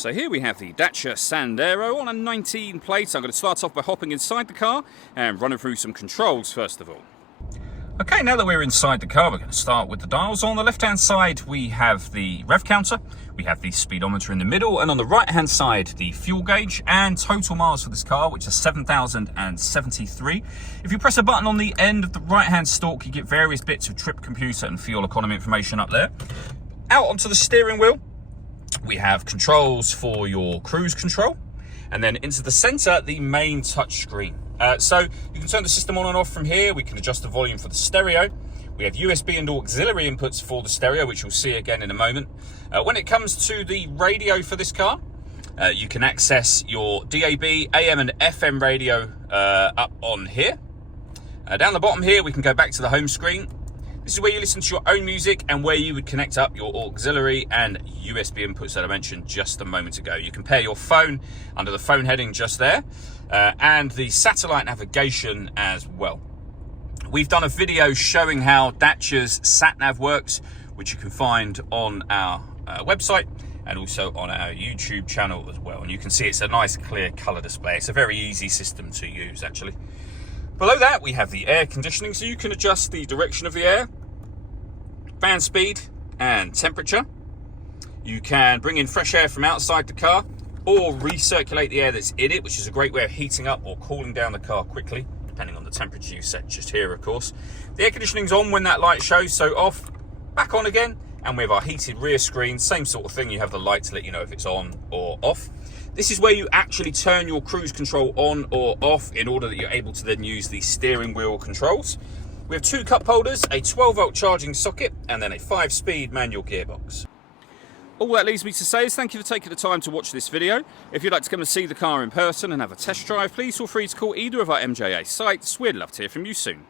So here we have the Dacia Sandero on a 19 plate. I'm going to start off by hopping inside the car and running through some controls first of all. Okay, now that we're inside the car, we're going to start with the dials. On the left-hand side, we have the rev counter, we have the speedometer in the middle, and on the right-hand side, the fuel gauge and total miles for this car, which is 7,073. If you press a button on the end of the right-hand stalk, you get various bits of trip computer and fuel economy information up there. Out onto the steering wheel, we have controls for your cruise control, and then into the center, the main touchscreen. So you can turn the system on and off from here. We can adjust the volume for the stereo. We have USB and auxiliary inputs for the stereo, which you'll see again in a moment. When it comes to the radio for this car, you can access your DAB, AM and FM radio up on here. Down the bottom here, we can go back to the home screen. This is where you listen to your own music and where you would connect up your auxiliary and USB inputs that I mentioned just a moment ago. You can pair your phone under the phone heading just there, and the satellite navigation as well. We've done a video showing how Dacia's sat-nav works, which you can find on our website and also on our YouTube channel as well. And you can see it's a nice clear color display. It's a very easy system to use actually. Below that, we have the air conditioning, so you can adjust the direction of the air, fan speed and temperature. You can bring in fresh air from outside the car or recirculate the air that's in it, which is a great way of heating up or cooling down the car quickly, depending on the temperature you set just here, of course. The air conditioning's on when that light shows, so off, back on again. And with our heated rear screen, same sort of thing, you have the light to let you know if it's on or off. This is where you actually turn your cruise control on or off in order that you're able to then use the steering wheel controls. We have two cup holders, a 12-volt charging socket, and then a 5-speed manual gearbox. All that leaves me to say is thank you for taking the time to watch this video. If you'd like to come and see the car in person and have a test drive, please feel free to call either of our MJA sites. We'd love to hear from you soon.